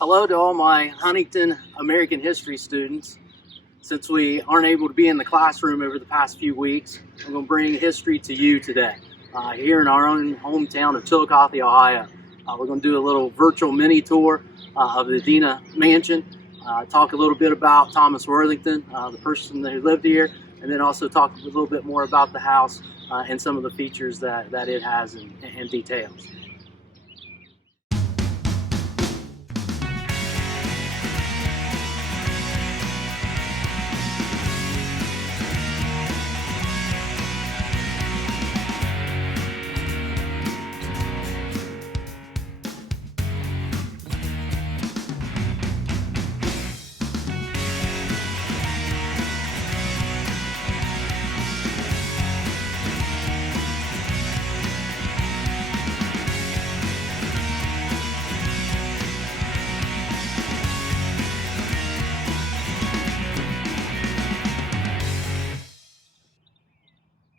Hello to all my Huntington American History students. Since we aren't able to be in the classroom over the past few weeks, I'm going to bring history to you today, here in our own hometown of Chillicothe, Ohio. We're going to do a little virtual mini tour of the Adena Mansion, talk a little bit about Thomas Worthington, the person who lived here, and then also talk a little bit more about the house and some of the features that it has and details.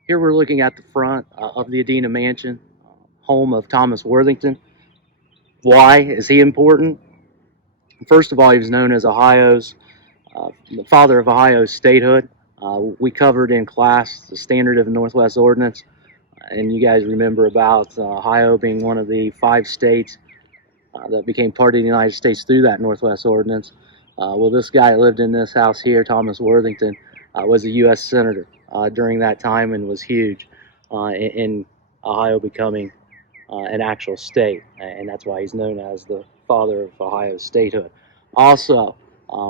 Here we're looking at the front of the Adena Mansion, home of Thomas Worthington. Why is he important? First of all, he was known as the father of Ohio's statehood. We covered in class the standard of the Northwest Ordinance, and you guys remember about Ohio being one of the 5 states that became part of the United States through that Northwest Ordinance. Well, this guy lived in this house here, Thomas Worthington, was a U.S. Senator during that time and was huge in Ohio becoming an actual state, and that's why he's known as the father of Ohio's statehood. Also,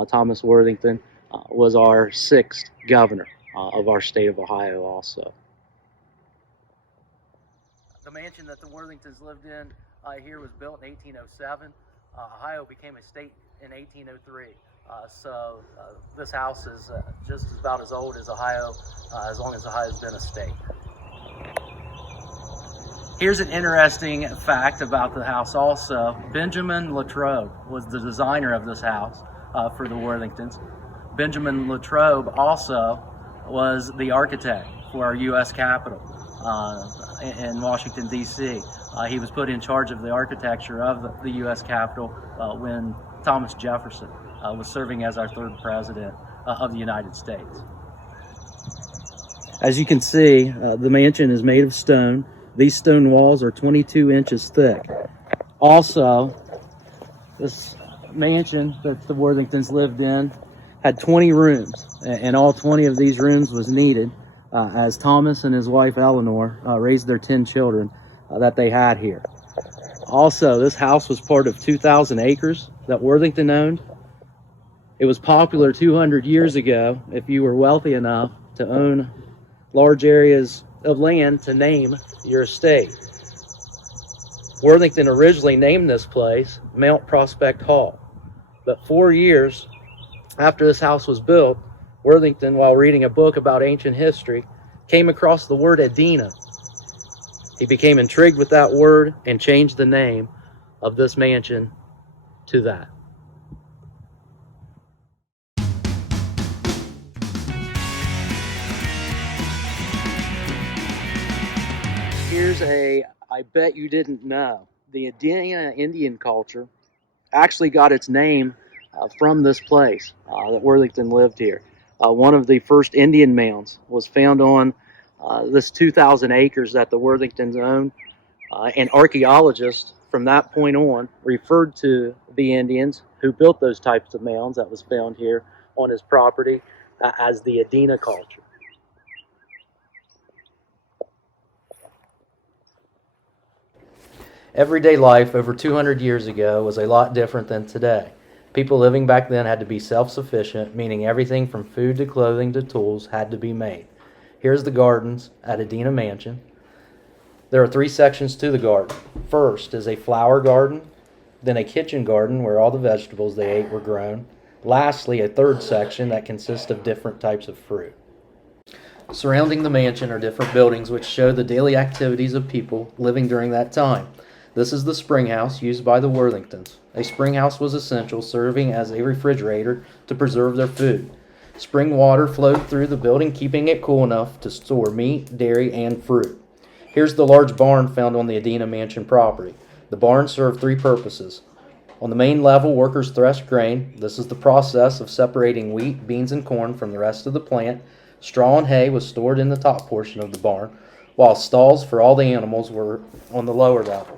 Thomas Worthington was our 6th governor of our state of Ohio also. The mansion that the Worthingtons lived in here was built in 1807. Ohio became a state in 1803. So this house is just about as old as Ohio, as long as Ohio's been a state. Here's an interesting fact about the house also. Benjamin Latrobe was the designer of this house for the Worthingtons. Benjamin Latrobe also was the architect for our U.S. Capitol in Washington, D.C. He was put in charge of the architecture of the U.S. Capitol when Thomas Jefferson was serving as our 3rd president of the United States. As you can see, the mansion is made of stone. These stone walls are 22 inches thick. Also, this mansion that the Worthingtons lived in had 20 rooms, and all 20 of these rooms was needed as Thomas and his wife Eleanor raised their 10 children that they had here. Also, this house was part of 2,000 acres that Worthington owned. It was popular 200 years ago if you were wealthy enough to own large areas of land to name your estate. Worthington originally named this place Mount Prospect Hall, but 4 years after this house was built, Worthington, while reading a book about ancient history, came across the word Adena. He became intrigued with that word and changed the name of this mansion to that. Here's I bet you didn't know. The Adena Indian culture actually got its name from this place that Worthington lived here. One of the first Indian mounds was found on this 2,000 acres that the Worthingtons owned, and archaeologists from that point on referred to the Indians who built those types of mounds that was found here on his property as the Adena culture. Everyday life over 200 years ago was a lot different than today. People living back then had to be self-sufficient, meaning everything from food to clothing to tools had to be made. Here's the gardens at Adena Mansion. There are 3 sections to the garden. First is a flower garden, then a kitchen garden where all the vegetables they ate were grown. Lastly, a 3rd section that consists of different types of fruit. Surrounding the mansion are different buildings which show the daily activities of people living during that time. This is the spring house used by the Worthingtons. A spring house was essential, serving as a refrigerator to preserve their food. Spring water flowed through the building, keeping it cool enough to store meat, dairy, and fruit. Here's the large barn found on the Adena Mansion property. The barn served 3 purposes. On the main level, workers thresh grain. This is the process of separating wheat, beans, and corn from the rest of the plant. Straw and hay was stored in the top portion of the barn, while stalls for all the animals were on the lower level.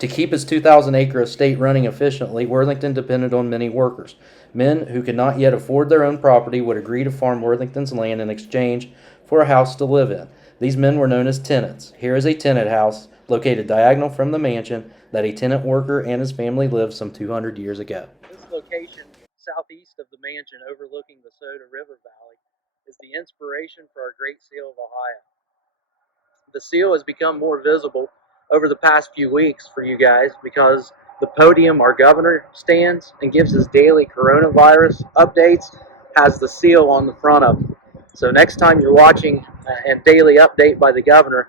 To keep his 2,000-acre estate running efficiently, Worthington depended on many workers. Men who could not yet afford their own property would agree to farm Worthington's land in exchange for a house to live in. These men were known as tenants. Here is a tenant house located diagonal from the mansion that a tenant worker and his family lived some 200 years ago. This location, southeast of the mansion overlooking the Soda River Valley, is the inspiration for our Great Seal of Ohio. The seal has become more visible over the past few weeks for you guys because the podium our governor stands and gives us daily coronavirus updates has the seal on the front of it. So next time you're watching a daily update by the governor,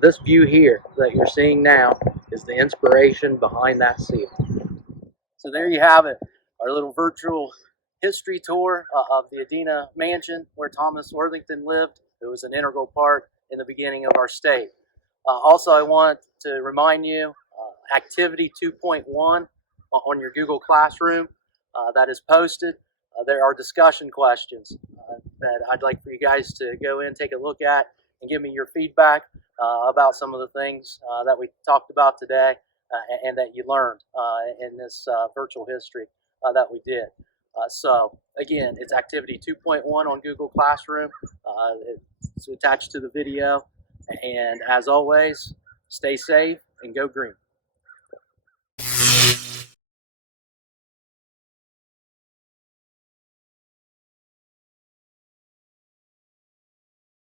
this view here that you're seeing now is the inspiration behind that seal. So there you have it, our little virtual history tour of the Adena Mansion where Thomas Worthington lived. It was an integral part in the beginning of our state. Also, I want to remind you, Activity 2.1 on your Google Classroom that is posted. There are discussion questions that I'd like for you guys to go in, take a look at, and give me your feedback about some of the things that we talked about today and that you learned in this virtual history that we did. So again, it's Activity 2.1 on Google Classroom. It's attached to the video. And as always, stay safe and go green.